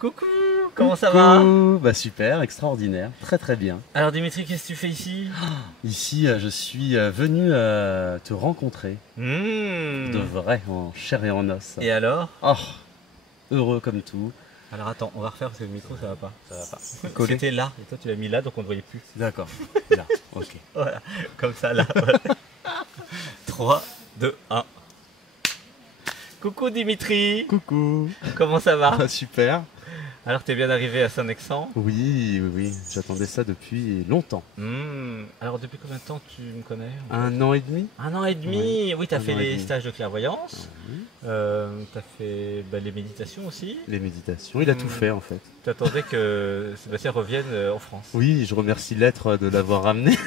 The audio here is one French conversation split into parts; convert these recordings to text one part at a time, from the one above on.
Coucou, comment ça va? Bah super, extraordinaire, très très bien. Alors Dimitri, qu'est-ce que tu fais ici? Ici, je suis venu te rencontrer, de vrai, en chair et en os. Et alors? Oh, heureux comme tout. Alors attends, on va refaire parce que le micro ça va pas. Ça va pas. Collé. C'était là, et toi tu l'as mis là donc on ne voyait plus. D'accord, là, ok. Voilà, comme ça là. Voilà. 3, 2, 1. Coucou Dimitri, Coucou. comment ça va? Ah, super. Alors t'es bien arrivé à Saint-Nexan? Oui, oui, oui, j'attendais ça depuis longtemps. Alors depuis combien de temps tu me connais? 1 an et demi. 1 an et demi. Oui, t'as Un fait an et les demi. stages de clairvoyance. Oui. T'as fait les méditations aussi. Les méditations, il a tout fait en fait. T'attendais que Sébastien revienne en France. Oui, je remercie l'être de l'avoir ramené.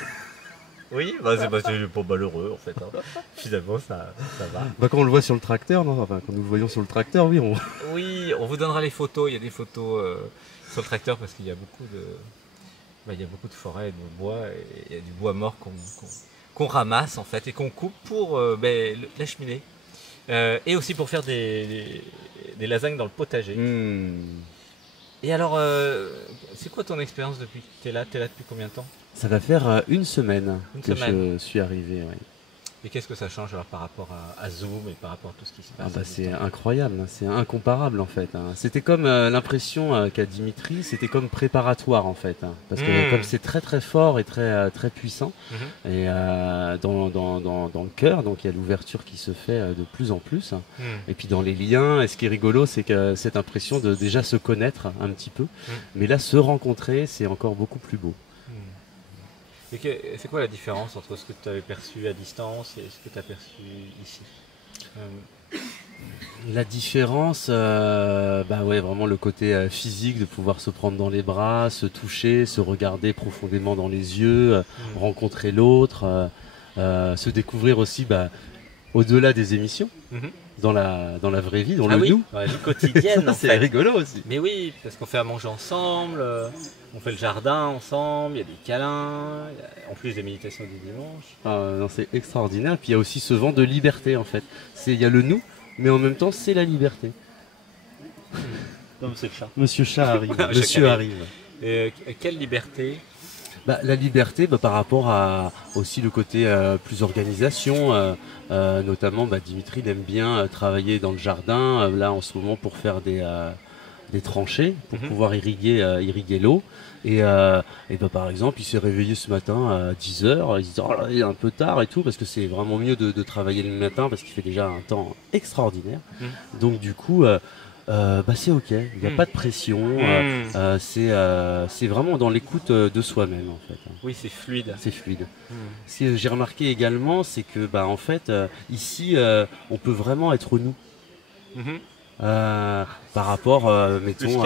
Oui, c'est pas malheureux en fait. Hein. Finalement, ça va. Bah, quand on le voit sur le tracteur, non, enfin, quand nous le voyons sur le tracteur, oui, on... Oui, on vous donnera les photos. Il y a des photos sur le tracteur parce qu'il y a il y a beaucoup de forêts et de bois. Et il y a du bois mort qu'on ramasse en fait et qu'on coupe pour la cheminée. Et aussi pour faire des lasagnes dans le potager. Et alors, c'est quoi ton expérience depuis que tu es là? Tu es là depuis combien de temps? Ça va faire une semaine Une que semaine. je suis arrivé. Ouais. Et qu'est-ce que ça change alors par rapport à Zoom et par rapport à tout ce qui se Ah passe bah à c'est distance? incroyable, hein, c'est incomparable en fait. Hein. C'était comme l'impression qu'a Dimitri, c'était comme préparatoire en fait. Hein, parce que comme c'est très très fort et très puissant, et dans le cœur, donc il y a l'ouverture qui se fait de plus en plus. Hein. Et puis dans les liens, et ce qui est rigolo, c'est que cette impression de déjà se connaître un petit peu, mais là se rencontrer, c'est encore beaucoup plus beau. Et c'est quoi la différence entre ce que tu avais perçu à distance et ce que tu as perçu ici? La différence, bah ouais, vraiment le côté physique, de pouvoir se prendre dans les bras, se toucher, se regarder profondément dans les yeux, rencontrer l'autre, se découvrir aussi bah, au-delà des émissions, dans la vraie vie, dans le nous. dans la vie quotidienne en C'est fait. rigolo aussi. Mais oui, parce qu'on fait à manger ensemble, on fait le jardin ensemble, il y a des câlins, en plus des méditations du dimanche. Non, c'est extraordinaire. Puis il y a aussi ce vent de liberté en fait. Il y a le nous, mais en même temps c'est la liberté. Non, c'est le chat. Monsieur Chat arrive. Chaque Monsieur année. arrive. Quelle liberté? Bah, la liberté par rapport à aussi le côté plus organisation, notamment bah, Dimitri il aime bien travailler dans le jardin, là en ce moment pour faire des tranchées, pour pouvoir irriguer l'eau. Et bah, par exemple il s'est réveillé ce matin à 10 heures, il se dit oh là, il est un peu tard et tout, parce que c'est vraiment mieux de travailler le matin parce qu'il fait déjà un temps extraordinaire. Donc du coup... bah c'est ok, il n'y a pas de pression, c'est vraiment dans l'écoute de soi-même en fait. Oui, c'est fluide. C'est fluide. Ce que j'ai remarqué également, c'est que bah, en fait, ici, on peut vraiment être nous. Par rapport, mettons,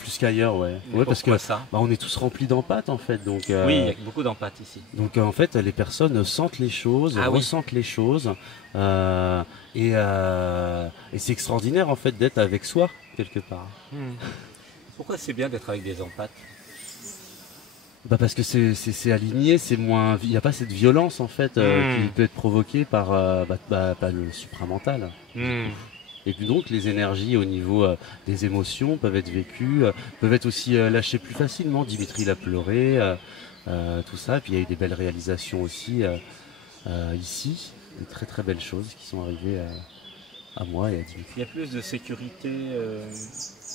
plus qu'ailleurs, ouais. Ouais, parce que ça? bah, on est tous remplis d'empathie en fait, donc. Oui, il y a beaucoup d'empathie ici. Donc en fait, les personnes sentent les choses, ressentent les choses, et c'est extraordinaire en fait d'être avec soi quelque part. Pourquoi c'est bien d'être avec des empathes? Bah parce que c'est aligné, c'est moins, il n'y a pas cette violence en fait qui peut être provoquée par le supramental. Et puis donc les énergies au niveau des émotions peuvent être vécues, peuvent être aussi lâchées plus facilement. Dimitri l'a pleuré, tout ça. Et puis il y a eu des belles réalisations aussi ici, de très très belles choses qui sont arrivées à moi et à Dimitri. Il y a plus de sécurité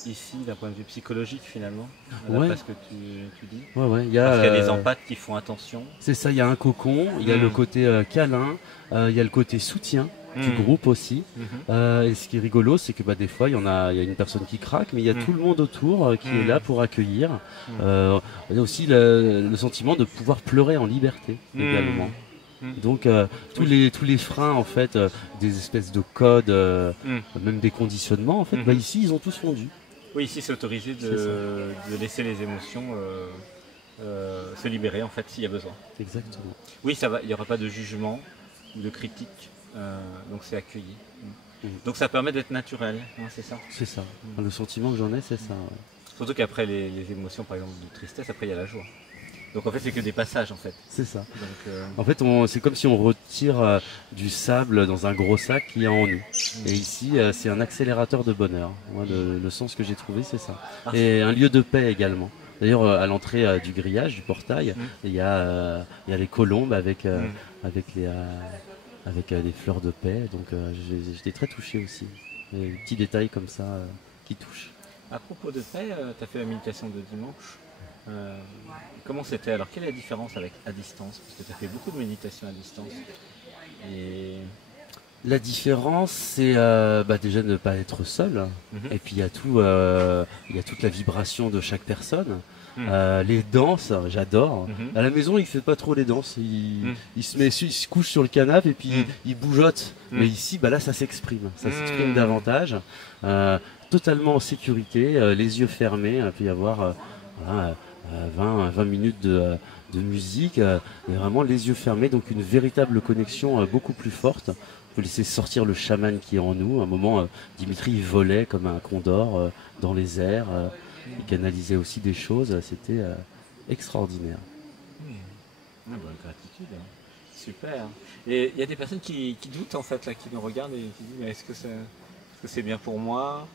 ici d'un point de vue psychologique finalement, Ouais. d'après ce que tu dis. Ouais, ouais, Parce qu'il y a des empathes qui font attention. C'est ça, il y a un cocon, il y a le côté câlin, il y a le côté soutien du groupe aussi. Et ce qui est rigolo, c'est que bah, des fois, il y a une personne qui craque, mais il y a tout le monde autour qui est là pour accueillir. Il y a aussi le sentiment de pouvoir pleurer en liberté également. Donc tous les freins en fait, des espèces de codes, même des conditionnements en fait, bah, ici ils ont tous fondu. Oui, ici c'est autorisé de laisser les émotions se libérer en fait s'il y a besoin. Exactement. Oui, ça va, il n'y aura pas de jugement ou de critique, donc c'est accueilli. Donc ça permet d'être naturel, hein, c'est ça? C'est ça. Le sentiment que j'en ai, c'est ça. Ouais. Surtout qu'après les émotions par exemple de tristesse, après il y a la joie. Donc en fait, c'est que des passages en fait. C'est ça. Donc, En fait, c'est comme si on retire du sable dans un gros sac qu'il y a en nous. Et ici, c'est un accélérateur de bonheur. Moi, le sens que j'ai trouvé, c'est ça. Et un lieu de paix également. D'ailleurs, à l'entrée du grillage, du portail, il y a les colombes avec des fleurs de paix. Donc, j'étais très touché aussi. Et des petits détails comme ça qui touchent. à propos de paix, tu as fait la méditation de dimanche. Comment c'était? Alors, quelle est la différence avec à distance? Parce que tu as fait beaucoup de méditation à distance. Et... La différence, c'est déjà de ne pas être seul. Et puis il y a toute la vibration de chaque personne. Les danses, j'adore. À la maison, il fait pas trop les danses. Il se couche sur le canapé et puis il bougeote. Mais ici, là, ça s'exprime. Ça s'exprime davantage. Totalement en sécurité, les yeux fermés. Il peut y avoir 20 minutes de musique et vraiment les yeux fermés. Donc une véritable connexion beaucoup plus forte. On peut laisser sortir le chaman qui est en nous. À un moment, Dimitri il volait comme un condor dans les airs. Il canalisait aussi des choses. C'était extraordinaire. Gratitude. Super. Et il y a des personnes qui doutent en fait, là, qui nous regardent et qui disent mais est-ce que c'est bien pour moi?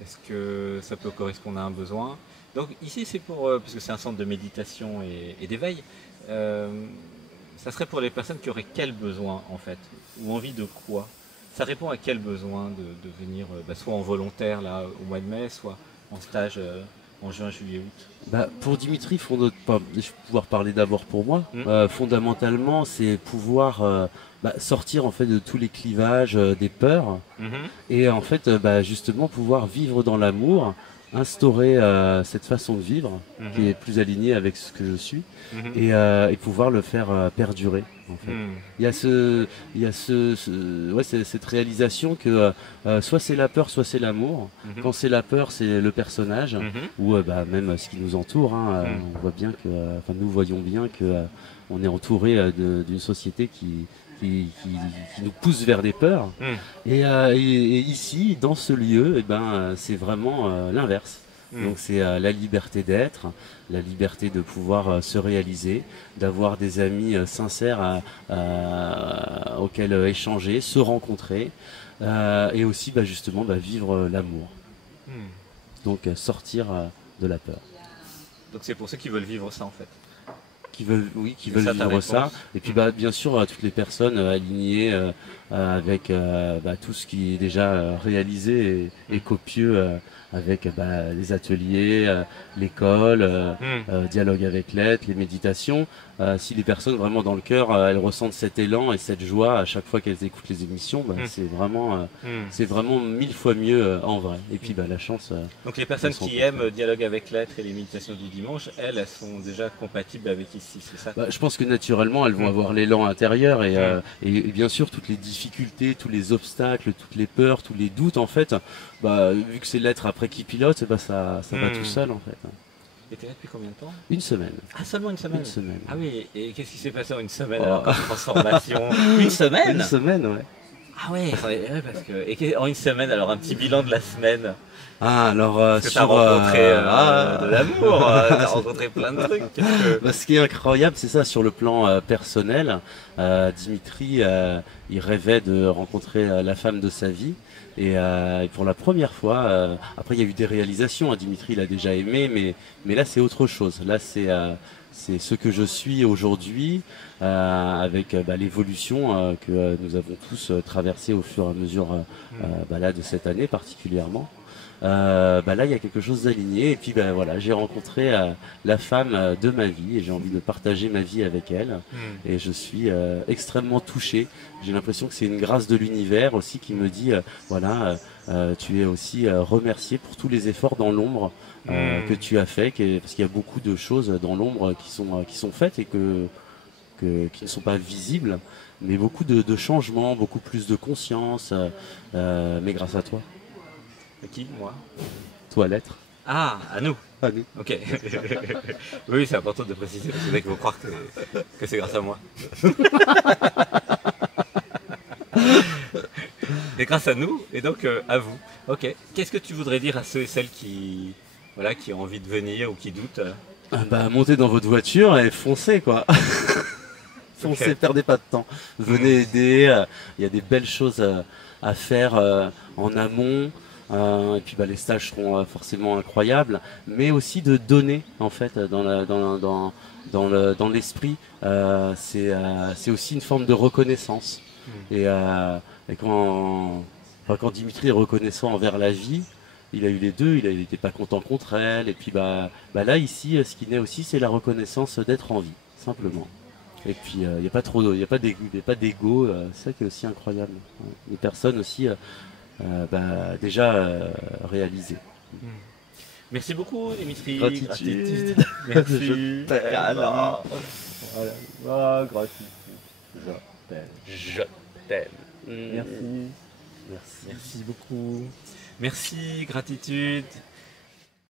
Est-ce que ça peut correspondre à un besoin? Donc ici c'est pour, parce que c'est un centre de méditation et d'éveil, ça serait pour les personnes qui auraient quel besoin en fait? Ou envie de quoi? Ça répond à quel besoin de venir soit en volontaire là au mois de mai, soit en stage en juin, juillet, août? Pour Dimitri, je vais pouvoir parler d'abord pour moi. Fondamentalement, c'est pouvoir sortir en fait de tous les clivages, des peurs, et en fait justement pouvoir vivre dans l'amour, instaurer cette façon de vivre qui est plus alignée avec ce que je suis, et pouvoir le faire perdurer. En fait. Il y a cette réalisation que soit c'est la peur, soit c'est l'amour. Quand c'est la peur, c'est le personnage, ou même ce qui nous entoure. On voit bien que, nous voyons bien que on est entouré d'une société qui nous pousse vers des peurs. Et ici, dans ce lieu, c'est vraiment l'inverse. Donc c'est la liberté d'être, la liberté de pouvoir se réaliser, d'avoir des amis sincères auxquels échanger, se rencontrer, et aussi justement vivre l'amour. Donc sortir de la peur. Donc c'est pour ceux qui veulent vivre ça en fait. Qui veulent vivre ça. Et puis bien sûr toutes les personnes alignées avec tout ce qui est déjà réalisé et copieux, avec les ateliers, l'école, dialogue avec l'être, les méditations. Si les personnes vraiment dans le cœur, elles ressentent cet élan et cette joie à chaque fois qu'elles écoutent les émissions, c'est vraiment 1000 fois mieux en vrai. Et puis la chance. Donc les personnes qui aiment dialogue avec l'être et les méditations du dimanche, elles sont déjà compatibles avec ici, c'est ça? Je pense que naturellement elles vont avoir l'élan intérieur et bien sûr toutes les difficultés, tous les obstacles, toutes les peurs, tous les doutes en fait, vu que c'est l'être après qui pilote, ça va tout seul en fait. Et t'es là depuis combien de temps? Une semaine. Ah, seulement une semaine? Une semaine. Ah oui, et qu'est-ce qui s'est passé en une semaine alors, comme transformation? Une semaine? Une semaine, ouais. Ah ouais, parce que... Et en une semaine, alors un petit bilan de la semaine? Alors parce que t'as rencontré de l'amour, t'as rencontré plein de trucs. Ce qui est incroyable, c'est ça, sur le plan personnel, Dimitri, il rêvait de rencontrer la femme de sa vie. Et pour la première fois, après il y a eu des réalisations, Dimitri il a déjà aimé, mais là c'est autre chose. Là c'est ce que je suis aujourd'hui, avec l'évolution que nous avons tous traversée au fur et à mesure de cette année particulièrement. Là il y a quelque chose d'aligné et puis voilà, j'ai rencontré la femme de ma vie et j'ai envie de partager ma vie avec elle et je suis extrêmement touché. J'ai l'impression que c'est une grâce de l'univers aussi qui me dit tu es aussi remercié pour tous les efforts dans l'ombre que tu as fait, parce qu'il y a beaucoup de choses dans l'ombre qui sont faites et qui ne sont pas visibles, mais beaucoup de changements, beaucoup plus de conscience, mais grâce à toi. Qui, moi? Toi, l'être. Ah, à nous. À nous. Ok. Oui, c'est important de préciser parce que les mecs vont croire que c'est grâce à moi. Et grâce à nous, et donc à vous. Ok. Qu'est-ce que tu voudrais dire à ceux et celles qui ont envie de venir ou qui doutent? Bah, montez dans votre voiture et foncez, quoi. Foncez, Ok. perdez pas de temps. Venez aider. Il y a des belles choses à faire en amont. Et puis bah, les stages seront forcément incroyables, mais aussi de donner en fait dans l'esprit. C'est aussi une forme de reconnaissance. Mm. Et quand Dimitri est reconnaissant envers la vie, il a eu les deux. Il n'était pas content contre elle. Et puis bah là ici, ce qui naît aussi, c'est la reconnaissance d'être en vie, simplement. Et puis il n'y a pas trop, il y a pas d'ego, y a pas d'ego, c'est ça qui est aussi incroyable. Ouais. Les personnes aussi bah, déjà réalisées. Mm. Merci beaucoup, Dimitri. Gratitude. Je Merci. t'aime. Alors, Voilà. Ah, gratitude. Je t'aime. je t'aime. Merci. Merci. Merci beaucoup. Merci, gratitude.